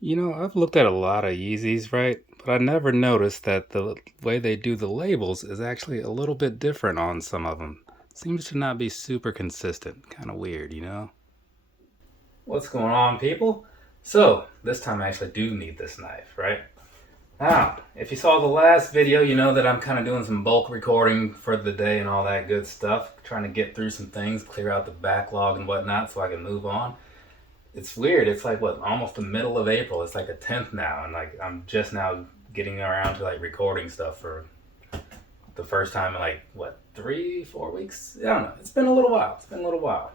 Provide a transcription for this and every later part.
You know, I've looked at a lot of Yeezys, right? But I never noticed that the way they do the labels is actually a little bit different on some of them. Seems to not be super consistent. Kind of weird, you know? What's going on, people? So, this time I actually do need this knife, right? Now, if you saw the last video, you know that I'm kind of doing some bulk recording for the day and all that good stuff. Trying to get through some things, clear out the backlog and whatnot so I can move on. It's weird. It's like what, almost the middle of April. It's like the 10th now, and like I'm just now getting around to like recording stuff for the first time in like what, 3, 4 weeks? I don't know. It's been a little while. It's been a little while.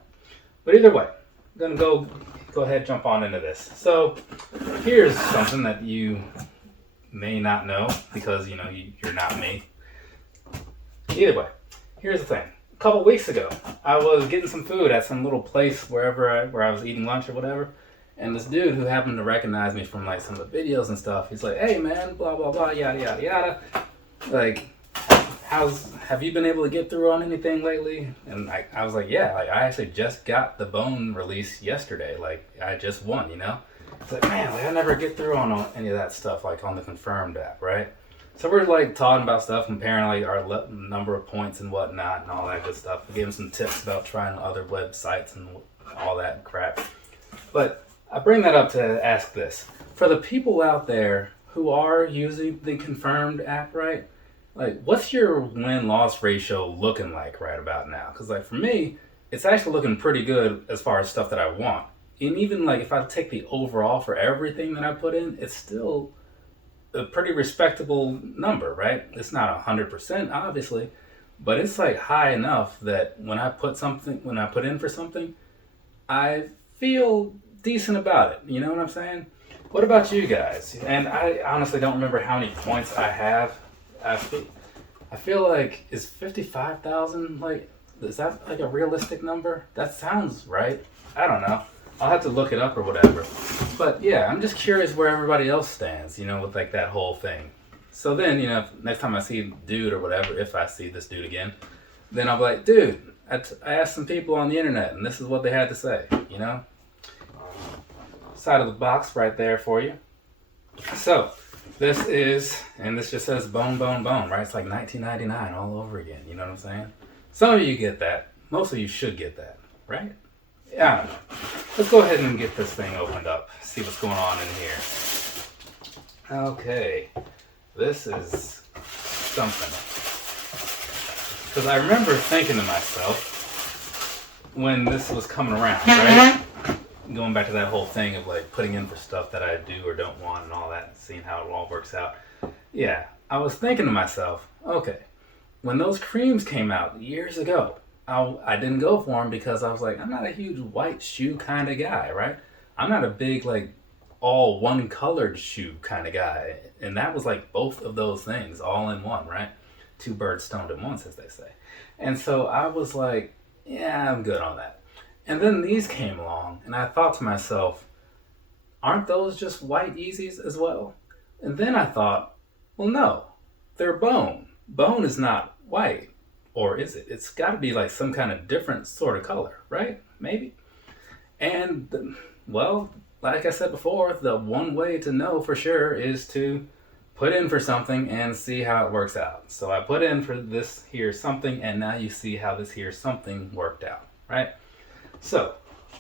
But either way, I'm gonna go ahead, jump on into this. So here's something that you may not know because you're not me. Either way, here's the thing. A couple weeks ago, I was getting some food at some little place where I was eating lunch or whatever, and this dude who happened to recognize me from like some of the videos and stuff, he's like, "Hey man, blah blah blah, yada yada yada. Like, have you been able to get through on anything lately?" And I was like, "Yeah, like I actually just got the Bone release yesterday. Like I just won, you know." It's like, man, like I never get through on any of that stuff like on the Confirmed app, right? So we're like talking about stuff, comparing like our number of points and whatnot and all that good stuff. We gave him some tips about trying other websites and all that crap. But I bring that up to ask this. For the people out there who are using the Confirmed app, right? Like, what's your win-loss ratio looking like right about now? Because like for me, it's actually looking pretty good as far as stuff that I want. And even like if I take the overall for everything that I put in, it's still a pretty respectable number, right? It's not 100%, obviously, but it's like high enough that when I put in for something, I feel decent about it. You know what I'm saying? What about you guys? And I honestly don't remember how many points I have. I feel like is 55,000 like is that like a realistic number? That sounds right. I don't know. I'll have to look it up or whatever. But yeah, I'm just curious where everybody else stands, with like that whole thing. So then, next time I see a dude or whatever, if I see this dude again, then I'll be like, dude, I asked some people on the internet and this is what they had to say, Side of the box right there for you. So, this just says bone, bone, bone, right? It's like 1999 all over again, you know what I'm saying? Some of you get that. Most of you should get that, right? Yeah, I don't know. Let's go ahead and get this thing opened up, see what's going on in here. Okay, this is something. Because I remember thinking to myself when this was coming around, right? Going back to that whole thing of like putting in for stuff that I do or don't want and all that, and seeing how it all works out. Yeah, I was thinking to myself, okay, when those creams came out years ago, I didn't go for them because I was like, I'm not a huge white shoe kind of guy, right? I'm not a big, like, all one colored shoe kind of guy. And that was like both of those things all in one, right? Two birds stoned at once, as they say. And so I was like, yeah, I'm good on that. And then these came along, and I thought to myself, aren't those just white Yeezys as well? And then I thought, well, no, they're bone. Bone is not white. Or is it? It's got to be like some kind of different sort of color, right? Maybe. And, well, like I said before, the one way to know for sure is to put in for something and see how it works out. So I put in for this here something, and now you see how this here something worked out, right? So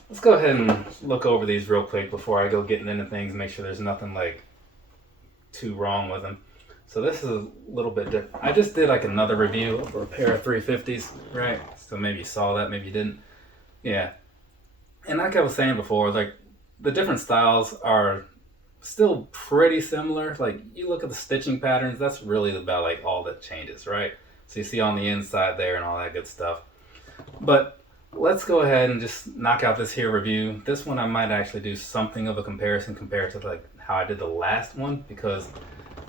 let's go ahead and look over these real quick before I go getting into things, make sure there's nothing like too wrong with them. So this is a little bit different. I just did like another review of a pair of 350s, right? So maybe you saw that, maybe you didn't. Yeah. And like I was saying before, like the different styles are still pretty similar. Like you look at the stitching patterns, that's really about like all that changes, right? So you see on the inside there and all that good stuff. But let's go ahead and just knock out this here review. This one I might actually do something of a comparison compared to like how I did the last one because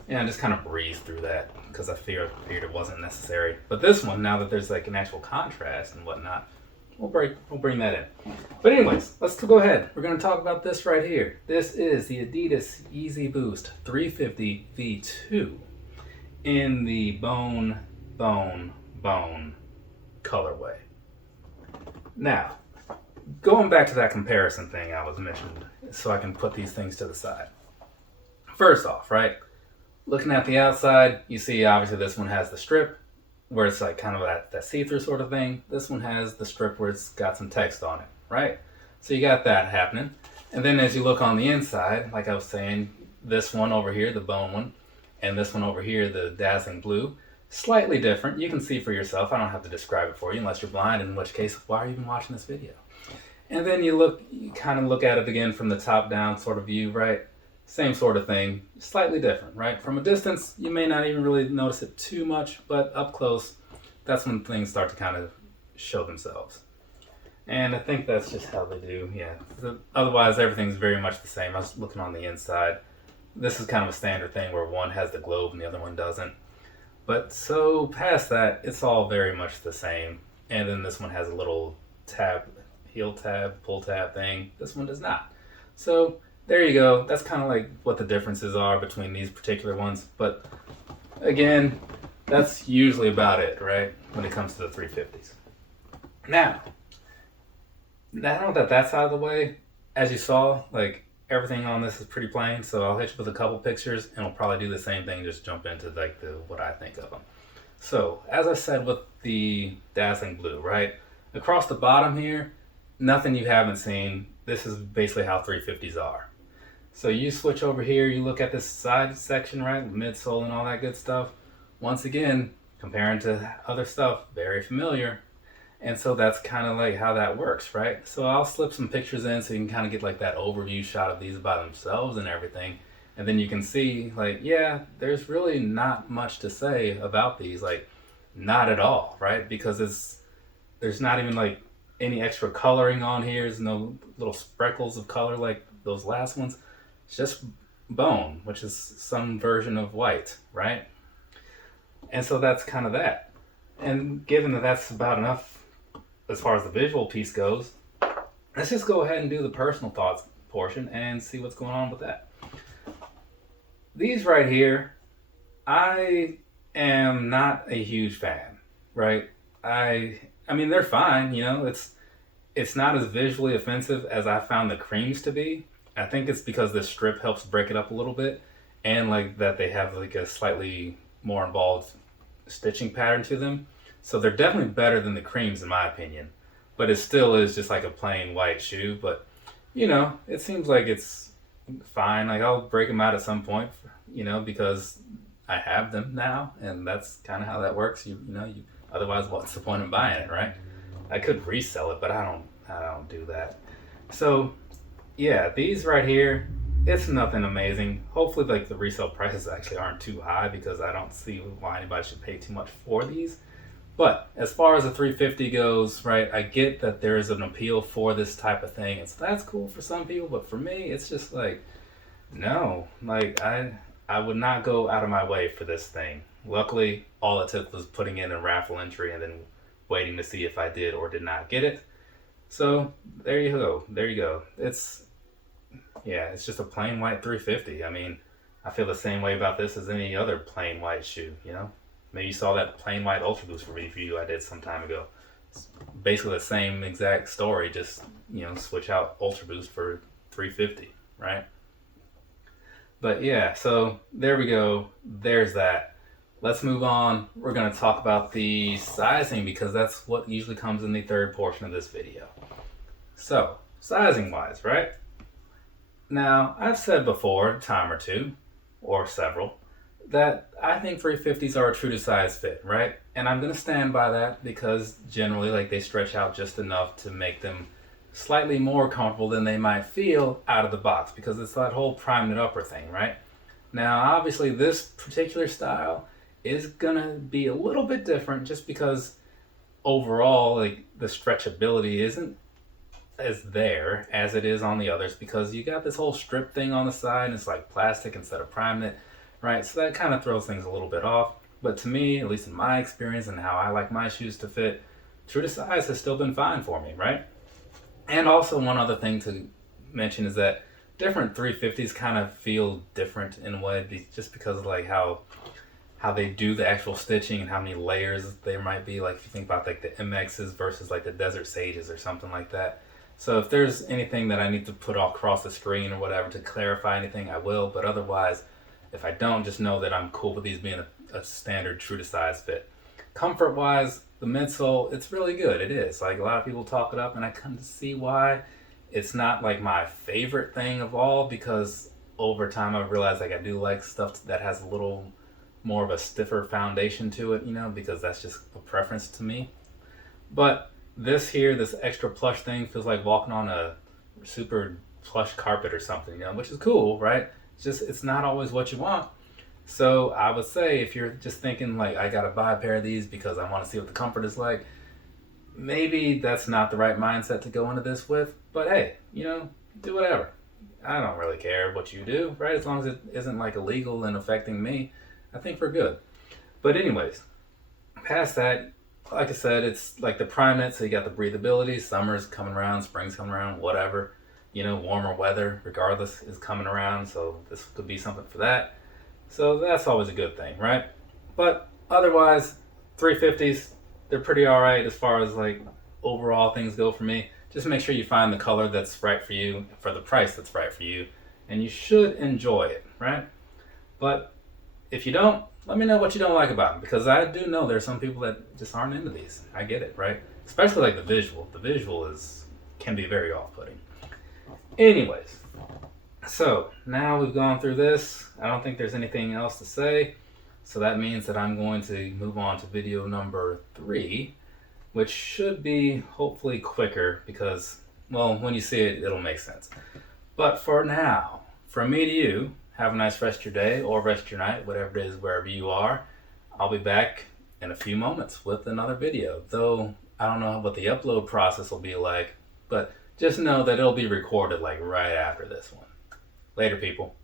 I just kind of breezed through that because I figured it wasn't necessary. But this one, now that there's like an actual contrast and whatnot, we'll bring that in. But anyways, let's go ahead. We're going to talk about this right here. This is the Adidas Yeezy Boost 350 V2 in the Bone colorway. Now, going back to that comparison thing I was mentioning, so I can put these things to the side. First off, right, looking at the outside, you see obviously this one has the strip where it's like kind of that see-through sort of thing. This one has the strip where it's got some text on it, right? So you got that happening. And then as you look on the inside, like I was saying, this one over here, the bone one, and this one over here, the dazzling blue, slightly different. You can see for yourself. I don't have to describe it for you unless you're blind, in which case, why are you even watching this video? And then you kind of look at it again from the top down sort of view, right? Same sort of thing, slightly different, right? From a distance, you may not even really notice it too much, but up close, that's when things start to kind of show themselves. And I think that's just how they do, yeah. Otherwise, everything's very much the same. I was looking on the inside. This is kind of a standard thing where one has the globe and the other one doesn't. But so past that, it's all very much the same. And then this one has a little tab, heel tab, pull tab thing. This one does not. So there you go. That's kind of like what the differences are between these particular ones. But again, that's usually about it, right? When it comes to the 350s. Now that that's out of the way, as you saw, like everything on this is pretty plain. So I'll hit you with a couple pictures and I'll probably do the same thing, just jump into like what I think of them. So as I said with the dazzling blue, right? Across the bottom here, nothing you haven't seen. This is basically how 350s are. So you switch over here, you look at this side section, right? Midsole and all that good stuff. Once again, comparing to other stuff, very familiar. And so that's kind of like how that works, right? So I'll slip some pictures in so you can kind of get like that overview shot of these by themselves and everything. And then you can see like, yeah, there's really not much to say about these, like not at all, right? Because there's not even like any extra coloring on here. There's no little speckles of color like those last ones. It's just bone, which is some version of white, right? And so that's kind of that. And given that that's about enough as far as the visual piece goes, let's just go ahead and do the personal thoughts portion and see what's going on with that. These right here, I am not a huge fan, right? I mean, they're fine, you know, it's not as visually offensive as I found the creams to be. I think it's because the strip helps break it up a little bit, and like that they have like a slightly more involved stitching pattern to them. So they're definitely better than the creams in my opinion, but it still is just like a plain white shoe. But you know, it seems like it's fine. Like I'll break them out at some point, you know, because I have them now, and that's kind of how that works. You know, otherwise what's the point of buying it, right? I could resell it, but I don't do that. So yeah, these right here, it's nothing amazing. Hopefully like the resale prices actually aren't too high, because I don't see why anybody should pay too much for these. But as far as the 350 goes, right, I get that there is an appeal for this type of thing, and so that's cool for some people, but for me, it's just like, no, like I would not go out of my way for this thing. Luckily, all it took was putting in a raffle entry and then waiting to see if I did or did not get it. So there you go. It's just a plain white 350. I mean, I feel the same way about this as any other plain white shoe, you know? Maybe you saw that plain white Ultra Boost review I did some time ago. It's basically the same exact story, just, you know, switch out Ultra Boost for 350, right? But yeah, so there we go. There's that. Let's move on. We're going to talk about the sizing, because that's what usually comes in the third portion of this video. So, sizing wise, right? Now, I've said before, a time or two, or several, that I think 350s are a true to size fit, right? And I'm going to stand by that, because generally like they stretch out just enough to make them slightly more comfortable than they might feel out of the box, because it's that whole prime it upper thing, right? Now, obviously this particular style is going to be a little bit different, just because overall like the stretchability isn't as there as it is on the others, because you got this whole strip thing on the side and it's like plastic instead of prime knit. Right, so that kind of throws things a little bit off. But to me, at least in my experience and how I like my shoes to fit, true to size has still been fine for me, right? And also one other thing to mention is that different 350s kind of feel different in a way, just because of like how they do the actual stitching and how many layers there might be. Like if you think about like the MXs versus like the Desert Sages or something like that. So if there's anything that I need to put across the screen or whatever to clarify anything, I will. But otherwise, if I don't, just know that I'm cool with these being a standard true to size fit. Comfort wise, the midsole, it's really good. It is. Like, a lot of people talk it up, and I come to see why. It's not like my favorite thing of all, because over time I've realized like I do like stuff that has a little more of a stiffer foundation to it, because that's just a preference to me. But this here, this extra plush thing feels like walking on a super plush carpet or something, which is cool, right? It's not always what you want. So I would say if you're just thinking like, I gotta buy a pair of these because I want to see what the comfort is like, maybe that's not the right mindset to go into this with. But hey, do whatever. I don't really care what you do, right? As long as it isn't like illegal and affecting me, I think we're good. But anyways, past that, like I said, it's like the Primeknit, so you got the breathability. Summer's coming around, spring's coming around, whatever. Warmer weather, regardless, is coming around, so this could be something for that. So that's always a good thing, right? But otherwise, 350s, they're pretty alright as far as like overall things go for me. Just make sure you find the color that's right for you, for the price that's right for you, and you should enjoy it, right? But if you don't, let me know what you don't like about them, because I do know there's some people that just aren't into these. I get it, right? Especially like the visual. The visual can be very off-putting. Anyways, so now we've gone through this. I don't think there's anything else to say. So that means that I'm going to move on to video number 3, which should be hopefully quicker because, well, when you see it, it'll make sense. But for now, from me to you, have a nice rest of your day or rest of your night, whatever it is, wherever you are. I'll be back in a few moments with another video. Though I don't know what the upload process will be like, but just know that it'll be recorded like right after this one. Later, people.